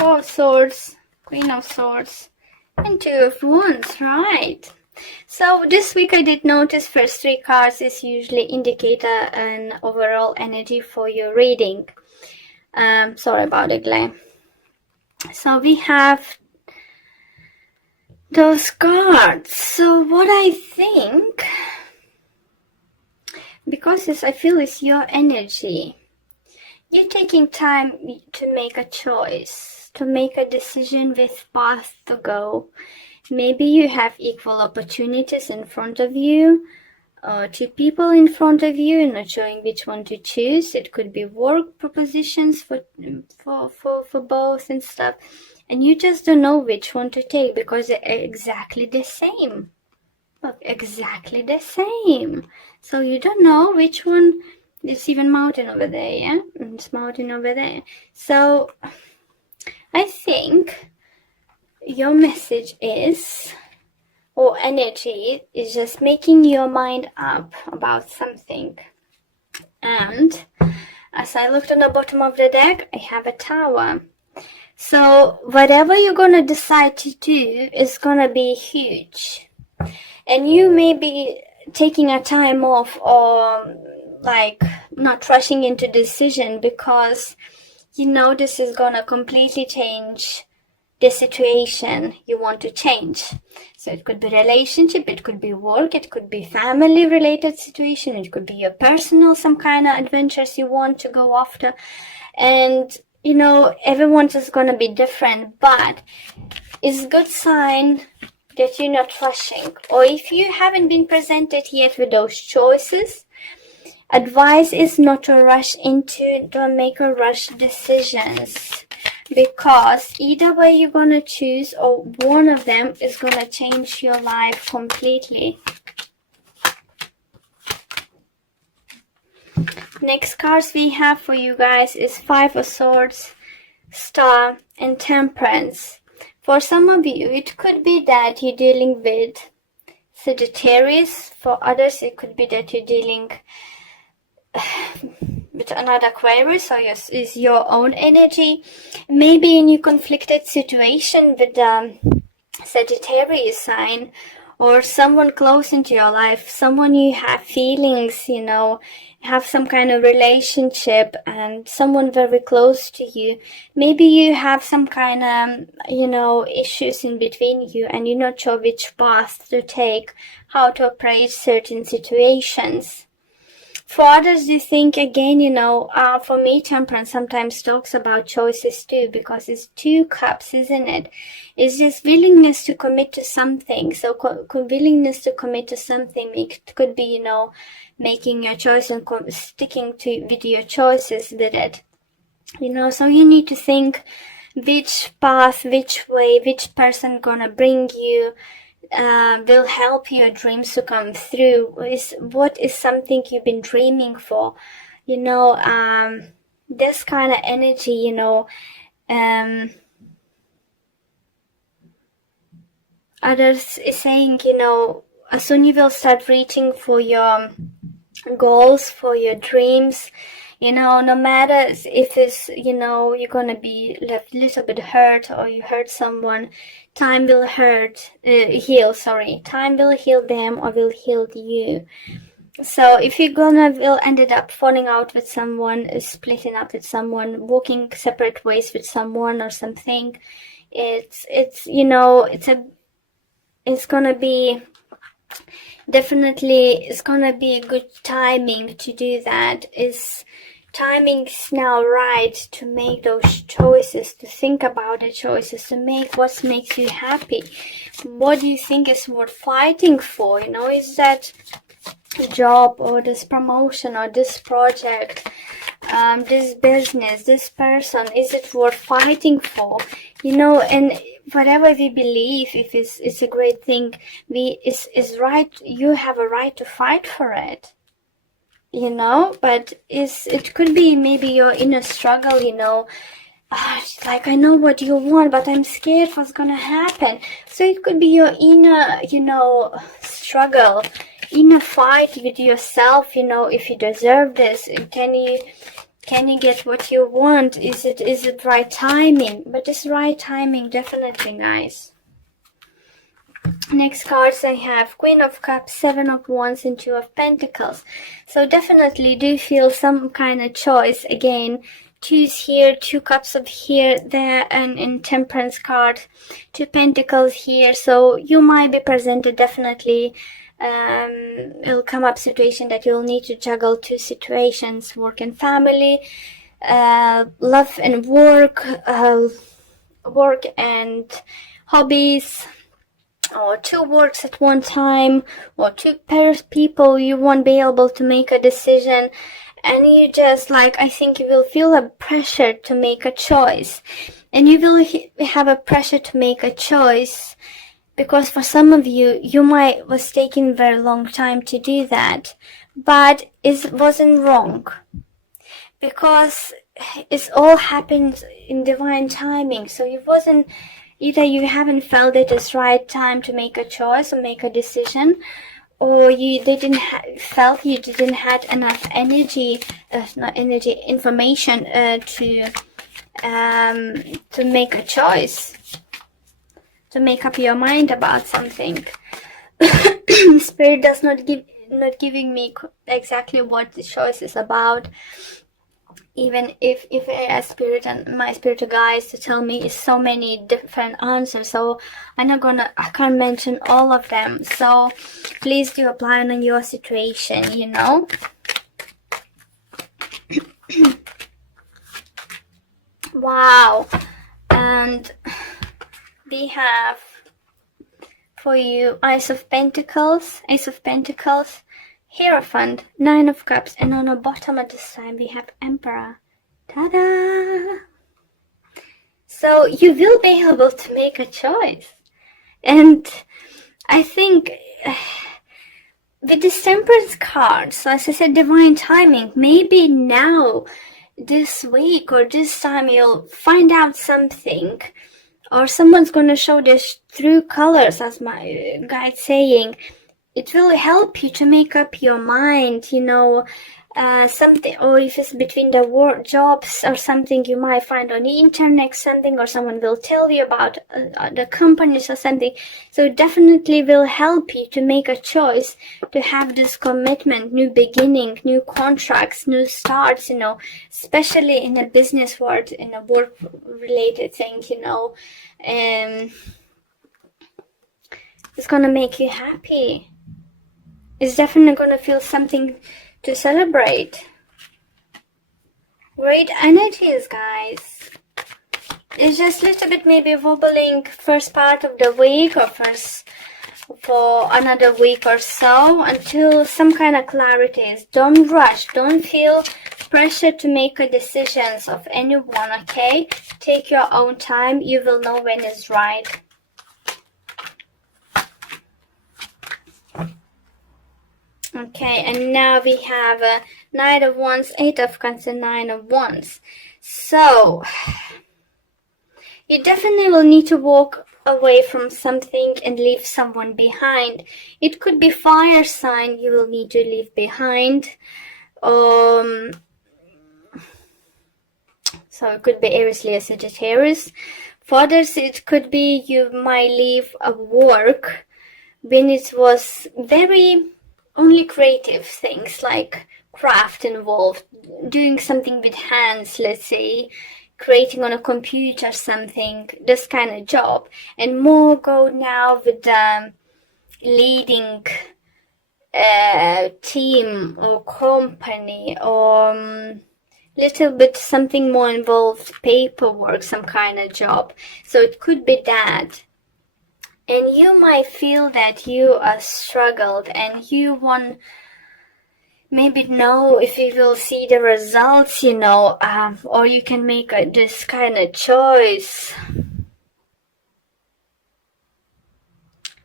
Four of Swords, Queen of Swords, and Two of Wands, right? So this week I did notice first three cards is usually indicate an overall energy for your reading. Sorry about it, Glenn. So we have those cards. So what I think, because I feel it's your energy, you're taking time to make a choice, to make a decision with path to go. Maybe you have equal opportunities in front of you, two people in front of you, and not showing which one to choose. It could be work propositions for both and stuff, and you just don't know which one to take because they're exactly the same. Look, exactly the same. So you don't know which one. There's even mountain over there, yeah? It's mountain over there. So I think your message is, or energy is, just making your mind up about something. And as I looked on the bottom of the deck, I have a Tower. So whatever you're gonna decide to do is gonna be huge. And you may be taking a time off, or like not rushing into decision, because you know this is gonna completely change the situation you want to change. So it could be relationship, it could be work, it could be family related situation, it could be your personal, some kind of adventures you want to go after. And you know, everyone's is gonna be different, but it's a good sign that you're not rushing. Or if you haven't been presented yet with those choices, advice is not to rush into, don't make a rush decisions, because either way you're gonna choose, or one of them is gonna change your life completely. Next cards we have for you guys is Five of Swords, Star, and Temperance. For some of you, it could be that you're dealing with Sagittarius. For others, it could be that you're dealing with another Aquarius, or is your own energy. Maybe in your conflicted situation with the Sagittarius sign, or someone close into your life, someone you have feelings, you know, have some kind of relationship, and someone very close to you. Maybe you have some kind of, you know, issues in between you, and you're not sure which path to take, how to approach certain situations. For others, you think again, you know, for me, Temperance sometimes talks about choices too, because it's two cups, isn't it? It's just willingness to commit to something. So willingness to commit to something, it could be, you know, making your choice and sticking to with your choices with it. You know, so you need to think which path, which way, which person gonna bring you, will help your dreams to come through. What is something you've been dreaming for, you know, this kind of energy, you know. Others is saying, you know, soon you will start reaching for your goals, for your dreams, you know, no matter if it's, you know, you're gonna be left a little bit hurt, or you hurt someone, time will heal, time will heal them, or will heal you. So if you're will ended up falling out with someone, splitting up with someone, walking separate ways with someone or something, it's you know, it's gonna be definitely, it's gonna be a good timing to do that. Timing's now right to make those choices, to think about the choices, to make what makes you happy. What do you think is worth fighting for? You know, is that job, or this promotion, or this project, this business, this person, is it worth fighting for? You know, and whatever we believe, if it's a great thing, is right, you have a right to fight for it. You know, but it could be maybe your inner struggle, you know, like, I know what you want, but I'm scared what's gonna happen. So it could be your inner, you know, struggle, inner fight with yourself, you know, if you deserve this, can you, Can you get what you want? Is it right timing? But this right timing, definitely nice. Next cards I have Queen of Cups, Seven of Wands, and Two of Pentacles. So definitely do feel some kind of choice. Again, two's here, two cups of here, there, and in Temperance card, two Pentacles here. So you might be presented definitely. It'll come up situation that you'll need to juggle two situations, work and family, love and work, work and hobbies, or two works at one time, or two pairs of people. You won't be able to make a decision, and you just like, I think you will feel a pressure to make a choice, and you will have a pressure to make a choice because for some of you, you might was taking a very long time to do that, but it wasn't wrong because it's all happened in divine timing. So it wasn't, either you haven't felt it is right time to make a choice or make a decision, or you didn't felt you didn't had enough energy, not energy, information to make a choice, to make up your mind about something. Spirit does not giving me exactly what the choice is about. Even if I ask spirit and my spiritual guides to tell me is so many different answers, so I can't mention all of them. So please do apply on your situation, you know. Wow. And we have for you Ace of Pentacles, Hierophant, Nine of Cups, and on the bottom at this time we have Emperor. Ta-da! So you will be able to make a choice. And I think with this Temperance card, so as I said, divine timing, maybe now, this week or this time, you'll find out something, or someone's going to show this through colors, as my guide saying. It will help you to make up your mind, you know, something, or if it's between the work jobs or something you might find on the internet, something, or someone will tell you about the companies or something. So it definitely will help you to make a choice, to have this commitment, new beginning, new contracts, new starts, you know, especially in a business world, in a work related thing, you know. It's gonna make you happy. It's definitely gonna feel something to celebrate. Great energies, guys. It's just a little bit maybe wobbling first part of the week, or first for another week or so, until some kind of clarity is. Don't rush. Don't feel pressure to make a decisions of anyone, okay? Take your own time. You will know when it's right. Okay, and now we have a Knight of Wands, Eight of Cups, and Nine of Wands. So, you definitely will need to walk away from something and leave someone behind. It could be fire sign you will need to leave behind. So it could be Aries, Leo, Sagittarius. For others, it could be you might leave a work when it was very only creative things, like craft involved, doing something with hands, let's say, creating on a computer something, this kind of job, and more go now with leading a team or company, or little bit something more involved, paperwork, some kind of job. So it could be that. And you might feel that you are struggled, and you want maybe know if you will see the results, you know, or you can make this kind of choice.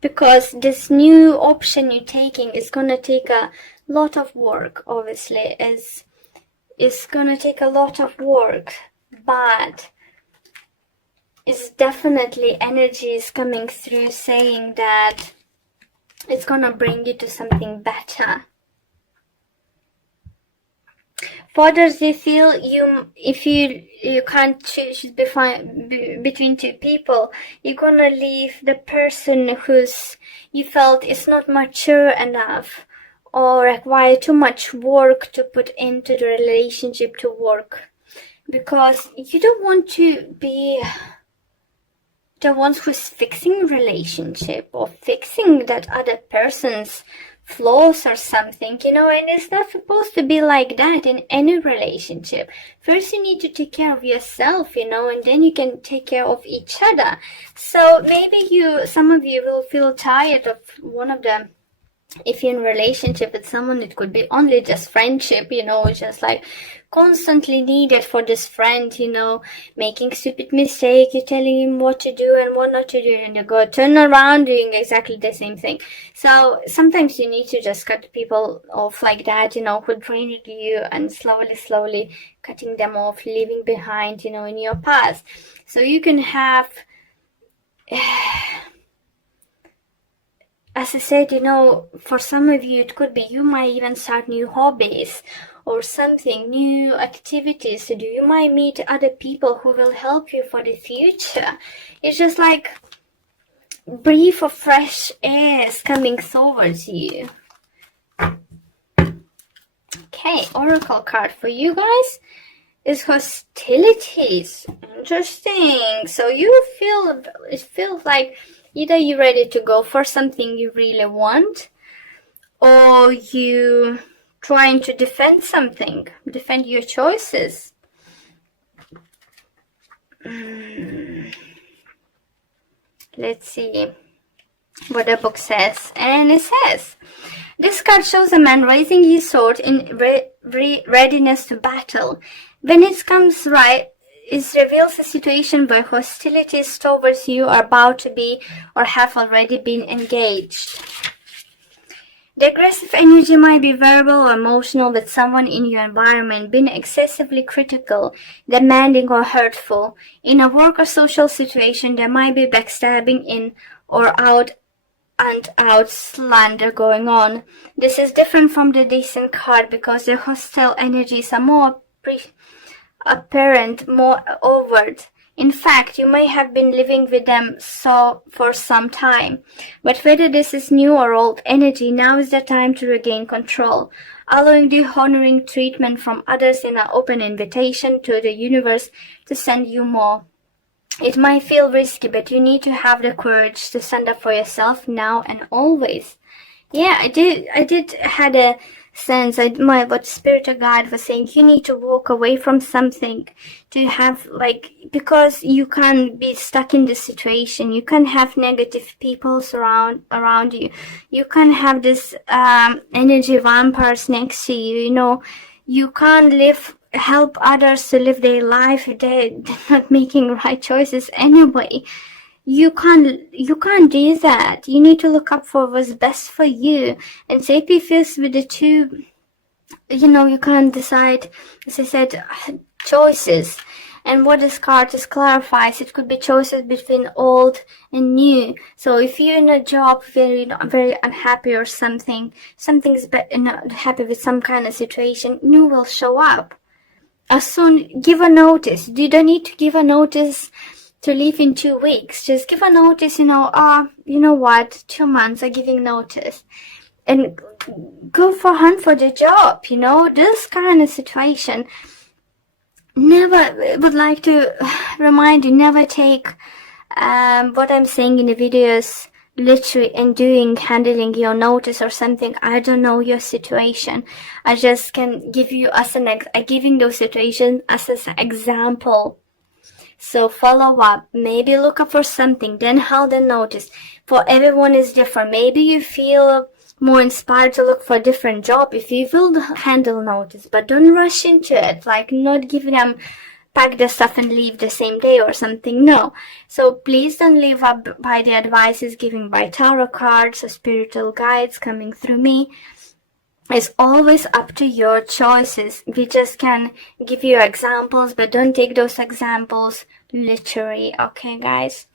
Because this new option you're taking is going to take a lot of work, obviously. It's going to take a lot of work, but it's definitely energies coming through saying that it's gonna bring you to something better. For others, they feel if you can't choose between two people, you're gonna leave the person who's you felt is not mature enough or require too much work to put into the relationship to work, because you don't want to be the ones who's fixing relationship or fixing that other person's flaws or something, and it's not supposed to be like that in any relationship. First you need to take care of yourself, and then you can take care of each other. So maybe some of you will feel tired of one of them. If you're in a relationship with someone, it could be only just friendship, just like constantly needed for this friend, making stupid mistake, you're telling him what to do and what not to do, and you go turn around doing exactly the same thing. So sometimes you need to just cut people off like that, who drain you, and slowly cutting them off, leaving behind, in your past. So you can have as I said, for some of you, it could be you might even start new hobbies or something, new activities to do. You might meet other people who will help you for the future. It's just like breath of fresh air is coming towards you. Okay, oracle card for you guys is hostilities. Interesting. So it feels like either you're ready to go for something you really want, or you trying to defend something, defend your choices. Let's see what the book says. And it says, this card shows a man raising his sword in readiness to battle. When it comes right, it reveals a situation where hostilities towards you are about to be or have already been engaged. The aggressive energy might be verbal or emotional with someone in your environment, being excessively critical, demanding or hurtful. In a work or social situation, there might be backstabbing in or out and out slander going on. This is different from the Decent card because the hostile energies are more apparent, more overt. In fact, you may have been living with them for some time. But whether this is new or old energy, now is the time to regain control, allowing the honoring treatment from others in an open invitation to the universe to send you more. It might feel risky, but you need to have the courage to stand up for yourself now and always. Yeah, I did had a sense, what spiritual guide was saying, you need to walk away from something to have, because you can't be stuck in this situation. You can't have negative people around you. You can't have this energy vampires next to you. You can't help others to live their life if they're not making right choices anyway. You can't do that. You need to look up for what's best for you. And say if you feel with the two, you can't decide, as I said, choices. And what this card just clarifies, it could be choices between old and new. So if you're in a job very unhappy or something's not happy with some kind of situation, new will show up. As soon, give a notice. You don't need to give a notice to leave in 2 weeks. Just give a notice, you know what, 2 months are giving notice. And go hunt for the job, this kind of situation. Never would like to remind you, never take what I'm saying in the videos literally and handling your notice or something. I don't know your situation. I just can give you giving those situations as an example. So follow up, maybe look up for something, then hold a notice. For everyone is different. Maybe you feel more inspired to look for a different job if you will handle notice, but don't rush into it, not give them pack the stuff and leave the same day or something. No. So please don't live up by the advices given by tarot cards or spiritual guides coming through me. It's always up to your choices. We just can give you examples, but don't take those examples literally. Okay, guys?